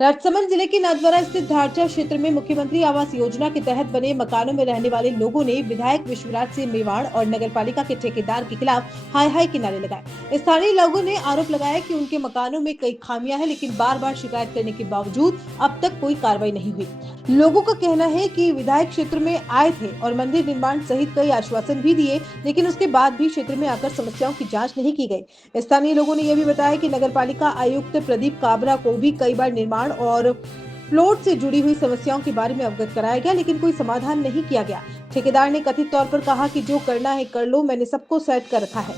राजसमंद जिले के नाथद्वारा स्थित धारचा क्षेत्र में मुख्यमंत्री आवास योजना के तहत बने मकानों में रहने वाले लोगों ने विधायक विश्वराज सिंह मेवाड़ और नगरपालिका के ठेकेदार के खिलाफ हाय हाय के नारे लगाए। स्थानीय लोगों ने आरोप लगाया कि उनके मकानों में कई खामियां हैं, लेकिन बार बार शिकायत करने के बावजूद अब तक कोई कार्रवाई नहीं हुई। लोगों का कहना है कि विधायक क्षेत्र में आए थे और मंदिर निर्माण सहित कई आश्वासन भी दिए, लेकिन उसके बाद भी क्षेत्र में आकर समस्याओं की जांच नहीं की गई। स्थानीय लोगों ने यह भी बताया कि नगरपालिका आयुक्त प्रदीप काबरा को भी कई बार निर्माण और प्लॉट से जुड़ी हुई समस्याओं के बारे में अवगत कराया गया, लेकिन कोई समाधान नहीं किया गया। ठेकेदार ने कथित तौर पर कहा कि जो करना है कर लो, मैंने सबको सेट कर रखा है।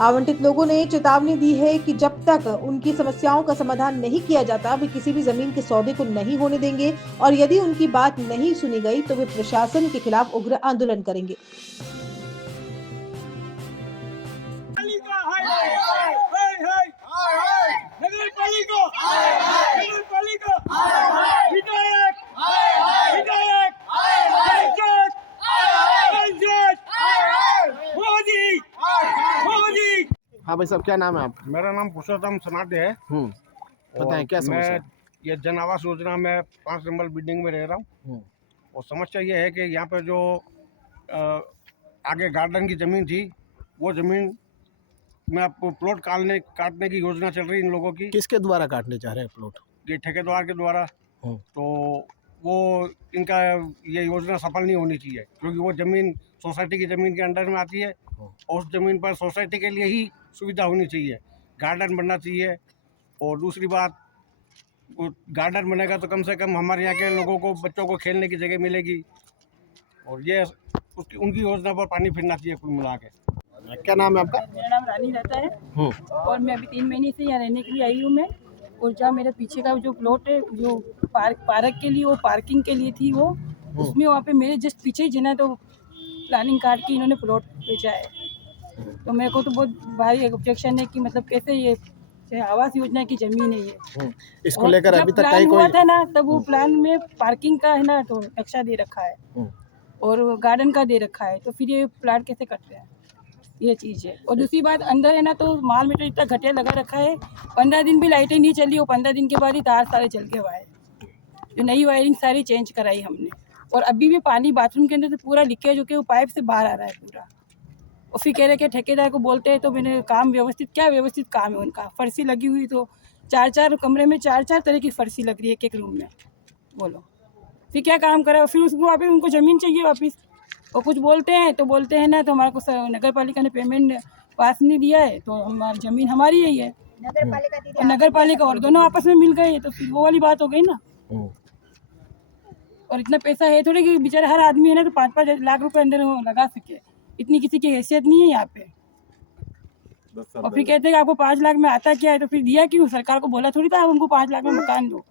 आवंटित लोगों ने चेतावनी दी है कि जब तक उनकी समस्याओं का समाधान नहीं किया जाता, वे किसी भी जमीन के सौदे को नहीं होने देंगे और यदि उनकी बात नहीं सुनी गई तो वे प्रशासन के खिलाफ उग्र आंदोलन करेंगे। हाँ भाई साहब, क्या नाम है आपका? मेरा नाम पुरुषोत्तम सनाडे है। बताएं क्या समस्या है? ये जन आवास योजना में 5 नंबर बिल्डिंग में रह रहा हूँ। और समस्या ये है कि यहाँ पर जो आगे गार्डन की ज़मीन थी, वो ज़मीन में आपको प्लॉट काटने की योजना चल रही है इन लोगों की। किसके द्वारा काटने चाह रहे हैं प्लॉट? ये ठेकेदार के द्वारा। तो वो इनका ये योजना सफल नहीं होनी चाहिए, क्योंकि वो ज़मीन सोसाइटी की ज़मीन के अंडर में आती है और उस ज़मीन पर सोसाइटी के लिए ही सुविधा होनी चाहिए, गार्डन बनना चाहिए। और दूसरी बात, वो गार्डन बनेगा तो कम से कम हमारे यहाँ के लोगों को, बच्चों को खेलने की जगह मिलेगी। और ये उनकी योजना पर पानी फिरना चाहिए कुल मिला के। क्या नाम है आपका? मेरा नाम रानी रहता है और मैं अभी 3 महीने से यहाँ रहने के लिए आई हूँ मैं। और जहाँ मेरे पीछे का जो प्लॉट है, जो पार्क के लिए, वो पार्किंग के लिए थी, वो उसमें वहाँ पे मेरे जस्ट पीछे ही जना तो प्लानिंग काट के इन्होंने प्लॉट बेचा है। तो मेरे को तो बहुत भारी ऑब्जेक्शन है कि मतलब कैसे ये आवास योजना की जमीन है ये। इसको लेकर अभी तक कहीं हुआ था ना, तब वो प्लान में पार्किंग का है ना तो नक्शा दे रखा है और गार्डन का दे रखा है, तो फिर ये प्लाट कैसे करते हैं, ये चीज़ है। और दूसरी बात, अंदर है ना तो माल मीटर इतना घटिया लगा रखा है, 15 दिन भी लाइटें नहीं चली और 15 दिन के बाद ही तार सारे चल के वायर, जो नई वायरिंग सारी चेंज कराई हमने। और अभी भी पानी बाथरूम के अंदर से पूरा लीकेज होकर वो पाइप से बाहर आ रहा है पूरा। और फिर कह रहे कि ठेकेदार को बोलते हैं, तो मैंने काम व्यवस्थित, क्या व्यवस्थित काम है उनका? फर्शी लगी हुई, तो 4-4 कमरे में 4-4 तरह की फर्शी लग रही है एक रूम में, बोलो फिर क्या काम करा? फिर उसको वापस उनको ज़मीन चाहिए वापस। और कुछ बोलते हैं ना तो हमारे को नगर पालिका ने पेमेंट पास नहीं दिया है, तो हमारी ज़मीन हमारी यही है, नगर पालिका और दोनों आपस में मिल गए, तो फिर वो वाली बात हो गई ना। और इतना पैसा है थोड़ी कि बेचारा हर आदमी है ना तो 5-5 लाख रुपए अंदर लगा सके, इतनी किसी की हैसियत नहीं है यहाँ पे। और फिर कहते हैं कि आपको 5 लाख में आता क्या है, तो फिर दिया क्यों? सरकार को बोला थोड़ी था आप हमको 5 लाख में मकान दो।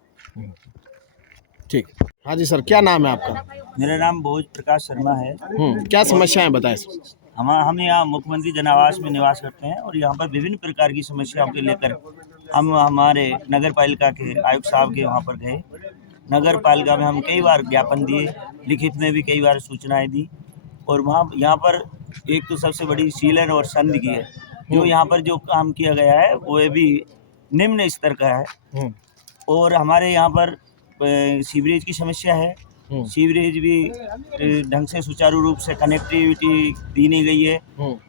ठीक। हाँ जी सर, क्या नाम है आपका? मेरा नाम भोज प्रकाश शर्मा है। क्या समस्या है बताएं? हम यहाँ मुख्यमंत्री जन आवास में निवास करते हैं और यहाँ पर विभिन्न प्रकार की समस्याओं के लेकर हम हमारे नगर पालिका के आयुक्त साहब के वहाँ पर गए। नगर पालिका में हम कई बार ज्ञापन दिए, लिखित में भी कई बार सूचनाएं दी। और वहाँ यहाँ पर एक तो सबसे बड़ी सीलन और संद की है, जो यहाँ पर जो काम किया गया है वो भी निम्न स्तर का है। और हमारे यहाँ पर सीवरेज की समस्या है, सीवरेज भी ढंग से सुचारू रूप से कनेक्टिविटी दी नहीं गई है,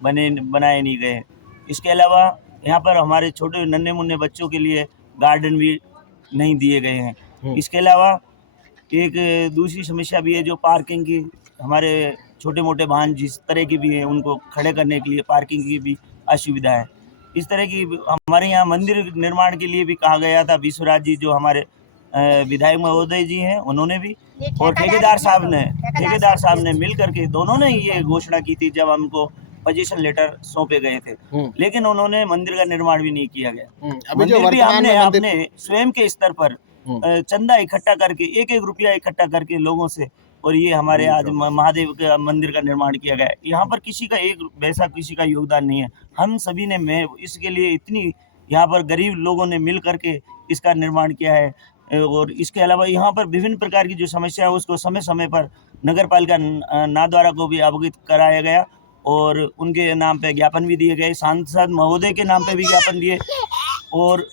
बनाए नहीं गए। इसके अलावा यहाँ पर हमारे छोटे नन्हे मुन्ने बच्चों के लिए गार्डन भी नहीं दिए गए हैं। इसके अलावा एक दूसरी समस्या भी है, जो पार्किंग की, हमारे छोटे मोटे वाहन जिस तरह की भी है उनको खड़े करने के लिए पार्किंग की भी असुविधा है। इस तरह की हमारे यहाँ मंदिर निर्माण के लिए भी कहा गया था, विश्वराज जी जो हमारे विधायक महोदय जी हैं, उन्होंने भी, और ठेकेदार साहब ने मिल करके दोनों ने ये घोषणा की थी जब हमको पोजीशन लेटर सौंपे गए थे, लेकिन उन्होंने मंदिर का निर्माण भी नहीं किया गया। मंदिर भी हमने स्वयं के स्तर पर चंदा इकट्ठा करके 1-1 रुपया इकट्ठा करके लोगों से, और ये हमारे आज महादेव का मंदिर का निर्माण किया गया है। यहाँ पर किसी का एक पैसा किसी का योगदान नहीं है, हम सभी ने इसके लिए इतनी यहाँ पर गरीब लोगों ने मिल करके इसका निर्माण किया है। और इसके अलावा यहाँ पर विभिन्न प्रकार की जो समस्या है उसको समय समय पर नगर पालिका नाथद्वारा को भी अवगत कराया गया और उनके नाम पे ज्ञापन भी दिए गए, सांसद महोदय के नाम पे भी ज्ञापन दिए और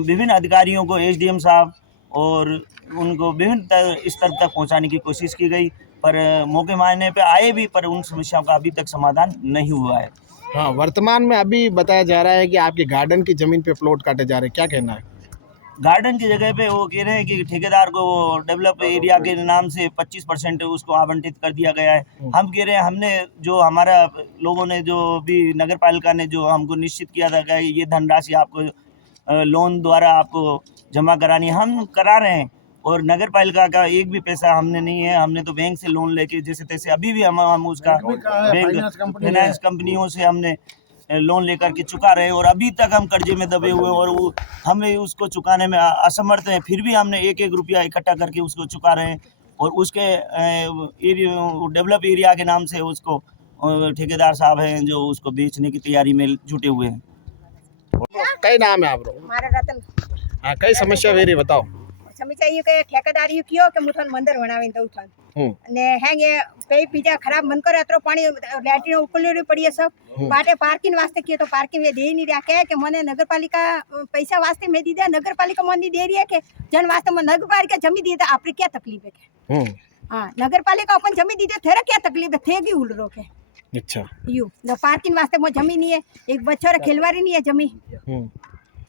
विभिन्न अधिकारियों को, एसडीएम साहब और उनको विभिन्न स्तर तक पहुंचाने की कोशिश की गई, पर मौके मारने पे आए भी, पर उन समस्याओं का अभी तक समाधान नहीं हुआ है। हाँ, वर्तमान में अभी बताया जा रहा है कि आपके गार्डन की जमीन पे प्लॉट काटे जा रहे हैं, क्या कहना है? गार्डन की जगह पे वो कह रहे हैं कि ठेकेदार को डेवलप एरिया के नाम से 25% उसको आवंटित कर दिया गया है। हम कह रहे हैं, हमने जो हमारा लोगों ने जो भी नगर पालिका ने जो हमको निश्चित किया था कि ये धनराशि आपको लोन द्वारा आपको जमा करानी, हम करा रहे हैं, और नगर पालिका का एक भी पैसा हमने नहीं है। हमने तो बैंक से लोन लेके जैसे तैसे अभी भी हम उसका बैंक फाइनेंस कंपनियों से हमने लोन लेकर के चुका रहे, और अभी तक हम कर्जे में दबे हुए, और वो हमें उसको चुकाने में असमर्थ हैं। फिर भी हमने एक एक रुपया इकट्ठा करके उसको चुका रहे हैं, और उसके डेवलप एरिया के नाम से उसको ठेकेदार साहब हैं जो उसको बेचने की तैयारी में जुटे हुए हैं। कई नाम है आप? मारा रतन हाँ, कई समस्या वेरी बताओ। સમસ્યા એ કે ઠેકેદારી કયો કે મુઠન મંદર બનાવીને દઉં થાન ને હેંગે પે બીજા ખરાબ મન કરે અતરો પાણી લેટ્રીનો ઉકલેરી પડી सब પાટે પાર્કિંગ વાસ્તે કીએ તો પાર્કિંગ વે દે नहीं रहा કે મને નગરપાલિકા પૈસા વાસ્તે મે દીધા નગરપાલિકા મને દे रही है કે જન वास्ते में नगरपालिका जमी दी तो आपरे क्या तकलीफ है के हां नगरपालिका अपन जमी दी तो तेरा क्या तकलीफ है थे की उल रो के अच्छा यू न पार्किंग वास्ते मो जमी नहीं है एक बच्चों रे खेलवारी नहीं है जमी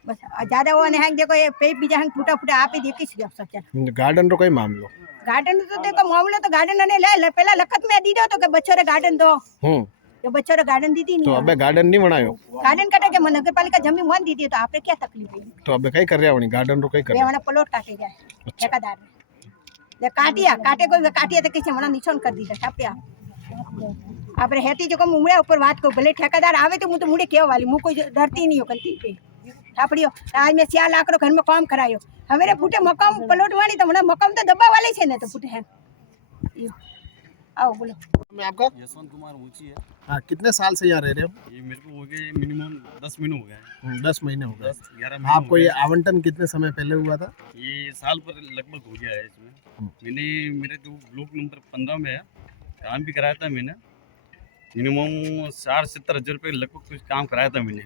बस ज्यादा वो ने हैंग देखो ये पे बीजा हैंग फूटा फूटा आप ही देखी छ सके गार्डन रो कोई मामलो? गार्डन तो देखो मामलो तो गार्डन ने ले पहला लखत में दी दो तो के बच्चों रे गार्डन दो तो बच्चों रे गार्डन दी थी तो नहीं अबे गार्डन नहीं बनायो? गार्डन काटे के नगरपालिका जमीन वन दी थी तो आपरे क्या तकलीफ है? तो अबे कई कर रहे हो? गार्डन रो कई कर वे हमारा प्लॉट काटे जाए ठेकेदार ने काटिया काटे कोई काटिया तो किसी मना निशान कर दी छापिया आपरे हेती जो को मुंगड़े ऊपर बात को भले ठेकेदार आवे तो मु मुड़े केव वाली मु कोई डरती नहीं हो कंती पे छापड़ियो आज मैं 4 लाख रो घर में काम करायो हमारे फूटे मकाम प्लॉट वाली तो मना मकाम तो दबा वाले छे ने तो फूटे है आओ बोलो। मैं आपका यशवंत कुमार ऊंची है। हाँ, कितने साल से यहाँ रह रहे हो? ये मेरे को हो गए मिनिमम 10 महीने हो गए। 10 महीने हो गए। 10-11 महीने आपको ये आवंटन कितने समय पहले हुआ था? ये साल पर लगभग हो गया है इसमें। मैंने मेरे जो ब्लॉक नंबर 15 में है काम भी कराया था मैंने, मिनिमम 60-70 हज़ार रुपये लगभग कुछ काम कराया था मैंने,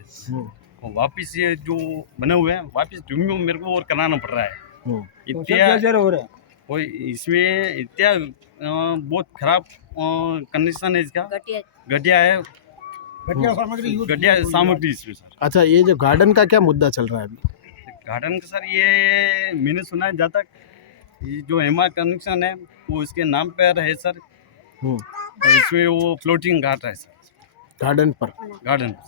और वापिस ये जो बने हुए हैं वापिस मिनिमम मेरे को और कराना पड़ रहा है। इतना हो रहा है कोई इसमें इतना बहुत खराब कंडीशन है इसका, घटिया है, घटिया सामग्री इसमें सर। अच्छा, ये जो गार्डन का क्या मुद्दा चल रहा है अभी? गार्डन का सर ये मैंने सुना है जहाँ तक ये जो एमआर कनेक्शन है वो इसके नाम पर है सर, और इसमें वो फ्लोटिंग घाट है सर गार्डन पर सर।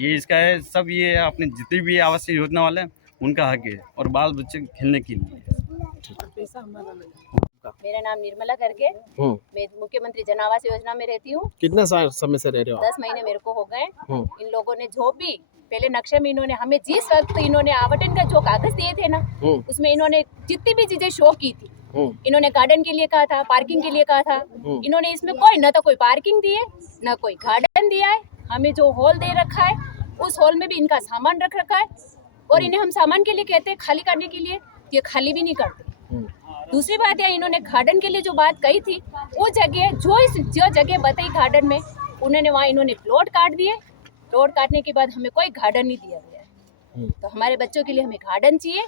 ये इसका है सब, ये अपने जितने भी आवासीय योजना वाले हैं उनका हक है, और बाल बच्चे खेलने के लिए। मेरा नाम निर्मला करके, मैं मुख्यमंत्री जन आवास योजना में रहती हूँ। कितने समय से रह रहे हो? 10 महीने मेरे को हो गए। इन लोगों ने जो भी पहले नक्शे में इन्होंने हमें जिस वक्त इन्होंने आवंटन का जो कागज दिए थे ना, उसमें इन्होंने जितनी भी चीजें शो की थी, इन्होंने गार्डन के लिए कहा था, पार्किंग के लिए कहा था, इन्होंने इसमें कोई न तो कोई पार्किंग दी है न कोई गार्डन दिया है। हमें जो हॉल दे रखा है उस हॉल में भी इनका सामान रख रखा है, और इन्हें हम सामान के लिए कहते हैं खाली करने के लिए, ये खाली भी नहीं करते। दूसरी बात है, इन्होंने गार्डन के लिए जो बात कही थी वो जगह जो जगह बताई गार्डन में, उन्होंने वहाँ इन्होंने प्लॉट काट दिए। प्लॉट काटने के बाद हमें कोई गार्डन नहीं दिया गया है। तो हमारे बच्चों के लिए हमें गार्डन चाहिए,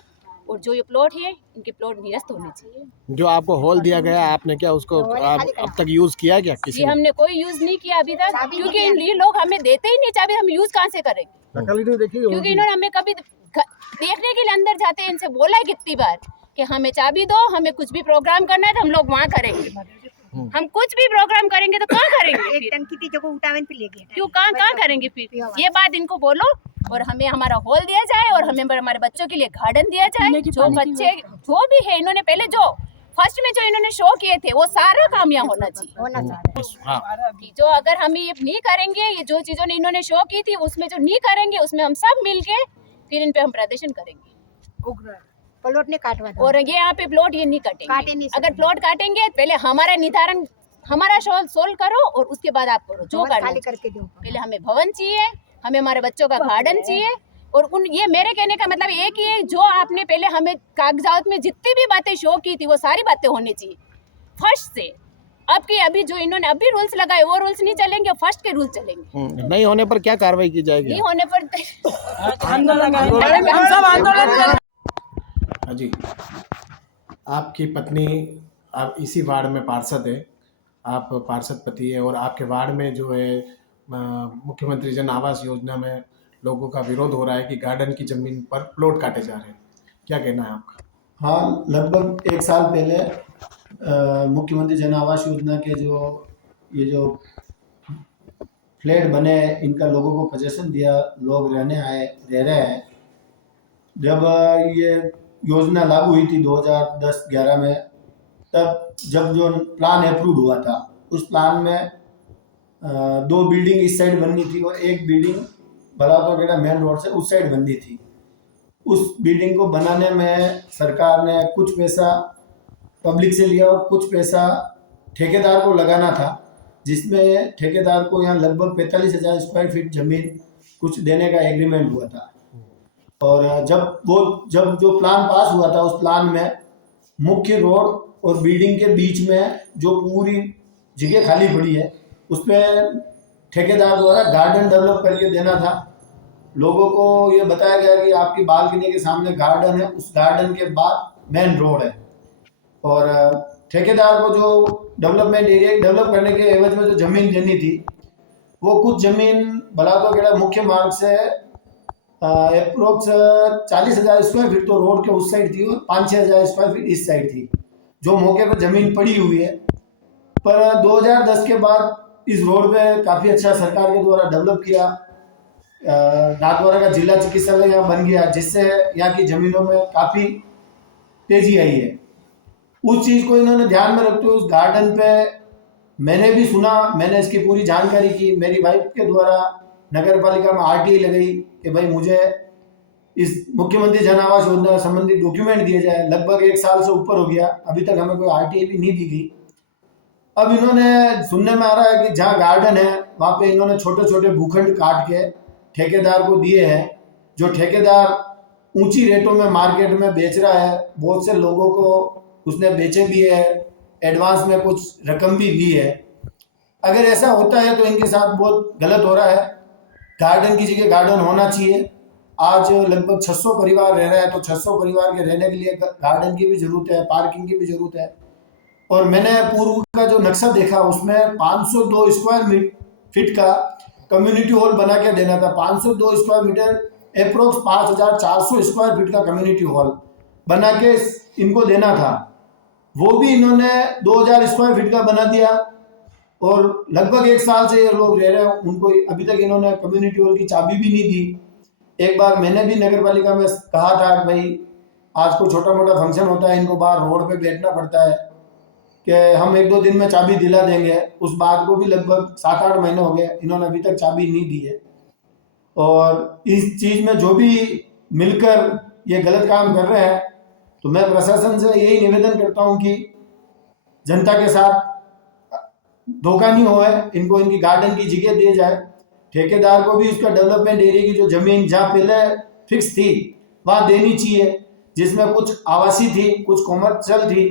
और जो ये प्लॉट है इनके प्लॉट निरस्त होने चाहिए। जो आपको हॉल दिया गया, आपने क्या उसको अब तक यूज किया क्या किसी जी हमने कोई यूज नहीं किया अभी तक, क्योंकि ये लोग हमें देते ही नहीं चाबी, हम यूज कहाँ से करेंगे? क्योंकि इन्होंने हमें कभी देखने के लिए अंदर जाते हैं, इनसे बोला है कितनी बार कि हमें चाबी दो, हमें कुछ भी प्रोग्राम करना है तो हम लोग वहाँ करेंगे। हम कुछ भी प्रोग्राम करेंगे तो कहाँ करेंगे? एक टंकी थी जो को उठावन पे ले गए, क्यों कहाँ करेंगे फिर? ये बात इनको बोलो, और हमें हमारा हॉल दिया जाए, और हमें हमारे बच्चों के लिए गार्डन दिया जाए। जो बच्चे जो भी है, इन्होंने पहले जो फर्स्ट में जो इन्होंने शो किए थे वो सारा काम यहाँ होना चाहिए। जो अगर हम ये नहीं करेंगे, ये जो चीजों ने इन्होंने शो की थी उसमें जो नहीं करेंगे, उसमें हम सब मिलके फिर इन पे हम प्रदर्शन करेंगे। प्लॉट ने काटवा दो, और ये यहाँ पे प्लॉट ये नहीं काटे नहीं अगर प्लॉट काटेंगे पहले हमारा निर्धारण, हमारा सोल्व करो, और उसके बाद आप करो जो खाली करके दो। पहले हमें भवन चाहिए, हमें हमारे बच्चों का गार्डन चाहिए, और ये मेरे कहने का मतलब एक ही है, जो आपने पहले हमें कागजात में जितनी भी बातें शो की थी वो सारी बातें होनी चाहिए फर्स्ट से। अब की अभी जो इन्होंने अभी रूल्स लगाए वो रूल्स नहीं चलेंगे, फर्स्ट के रूल चलेंगे। नहीं होने पर क्या कार्रवाई की जाएगी? नहीं होने पर आंदोलन हाँ जी। आपकी पत्नी, आप इसी वार्ड में पार्षद है, आप पार्षद पति है और आपके वार्ड में जो है मुख्यमंत्री जन आवास योजना में लोगों का विरोध हो रहा है कि गार्डन की ज़मीन पर प्लॉट काटे जा रहे हैं, क्या कहना है आपका? हाँ, लगभग 1 साल पहले मुख्यमंत्री जन आवास योजना के जो फ्लैट बने इनका लोगों को पोजेशन दिया, लोग रहने आए, रह रहे हैं। जब ये योजना लागू हुई थी 2010-11 में, तब जब जो प्लान अप्रूव हुआ था उस प्लान में 2 बिल्डिंग इस साइड बननी थी और एक बिल्डिंग बलातोगेड़ा मेन रोड से उस साइड बननी थी। उस बिल्डिंग को बनाने में सरकार ने कुछ पैसा पब्लिक से लिया और कुछ पैसा ठेकेदार को लगाना था, जिसमें ठेकेदार को यहाँ लगभग 45,000 स्क्वायर फीट जमीन कुछ देने का एग्रीमेंट हुआ था। और जब जो प्लान पास हुआ था उस प्लान में मुख्य रोड और बिल्डिंग के बीच में जो पूरी जगह खाली पड़ी है उस पर ठेकेदार द्वारा गार्डन डेवलप करके देना था। लोगों को ये बताया गया कि आपकी बालकनी के सामने गार्डन है, उस गार्डन के बाद मेन रोड है। और ठेकेदार को जो डेवलपमेंट एरिया डेवलप करने के एवज में जो जमीन देनी थी, वो कुछ जमीन बलातोगेड़ा मुख्य मार्ग से अप्रोक्स 40,000 स्क्वायर फीट तो रोड के उस साइड थी और 5-6,000 स्क्वायर फीट इस साइड थी, जो मौके पर जमीन पड़ी हुई है। पर 2010 के बाद इस रोड पे काफ़ी अच्छा सरकार के द्वारा डेवलप किया। नाथद्वारा का जिला चिकित्सालय यहाँ बन गया, जिससे यहाँ की ज़मीनों में काफ़ी तेजी आई है। उस चीज़ को इन्होंने ध्यान में रखते हुए उस गार्डन पे मैंने भी सुना, मैंने इसकी पूरी जानकारी की। मेरी वाइफ के द्वारा नगर पालिका में RTI लगाई कि भाई मुझे इस मुख्यमंत्री जन आवास योजना संबंधी डॉक्यूमेंट दिए जाए। लगभग 1 साल से ऊपर हो गया, अभी तक हमें कोई RTI भी नहीं दी गई। अब इन्होंने सुनने में आ रहा है कि जहाँ गार्डन है वहाँ पे इन्होंने छोटे छोटे भूखंड काट के ठेकेदार को दिए हैं, जो ठेकेदार ऊंची रेटों में मार्केट में बेच रहा है। बहुत से लोगों को उसने बेचे भी है, एडवांस में कुछ रकम भी ली है। अगर ऐसा होता है तो इनके साथ बहुत गलत हो रहा है। गार्डन की जगह गार्डन होना चाहिए। आज लगभग 600 परिवार रह रहे हैं, तो 600 परिवार के रहने के लिए गार्डन की भी जरूरत है, पार्किंग की भी जरूरत है। और मैंने पूर्व का जो नक्शा देखा उसमें 502 स्क्वायर फीट का कम्युनिटी हॉल बना के देना था। 502 square metre approx 5,400 square feet का कम्युनिटी हॉल बना के इनको देना था। वो भी इन्होंने 2,000 स्क्वायर फीट का बना दिया और लगभग 1 साल से ये लोग रह रहे हैं। उनको अभी तक इन्होंने कम्युनिटी हॉल की चाबी भी नहीं दी। एक बार मैंने भी नगर पालिका में कहा था कि भाई आज को छोटा मोटा फंक्शन होता है, इनको बाहर रोड पे बैठना पड़ता है कि हम 1-2 दिन में चाबी दिला देंगे। उस बात को भी लगभग 7-8 महीने हो गए, इन्होंने अभी तक चाबी नहीं दी है। और इस चीज़ में जो भी मिलकर ये गलत काम कर रहे हैं, तो मैं प्रशासन से यही निवेदन करता हूँ कि जनता के साथ धोखा नहीं हो है, इनको इनकी गार्डन की जगह दी जाए। ठेकेदार को भी उसका डेवलपमेंट एरिया की जो जमीन जहाँ पहले फिक्स थी वहाँ देनी चाहिए, जिसमें कुछ आवासीय थी, कुछ कॉमर्शियल थी।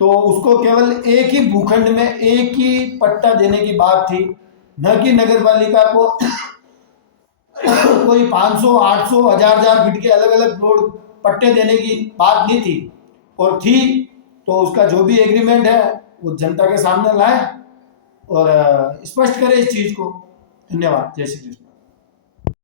तो उसको केवल एक ही भूखंड में एक ही पट्टा देने की बात थी, न कि नगर पालिका को कोई 500, 800, 1000 फीट के अलग अलग प्लॉट पट्टे देने की बात नहीं थी। और थी तो उसका जो भी एग्रीमेंट है वो जनता के सामने लाए और स्पष्ट करें इस चीज़ को। धन्यवाद। जय श्री कृष्ण।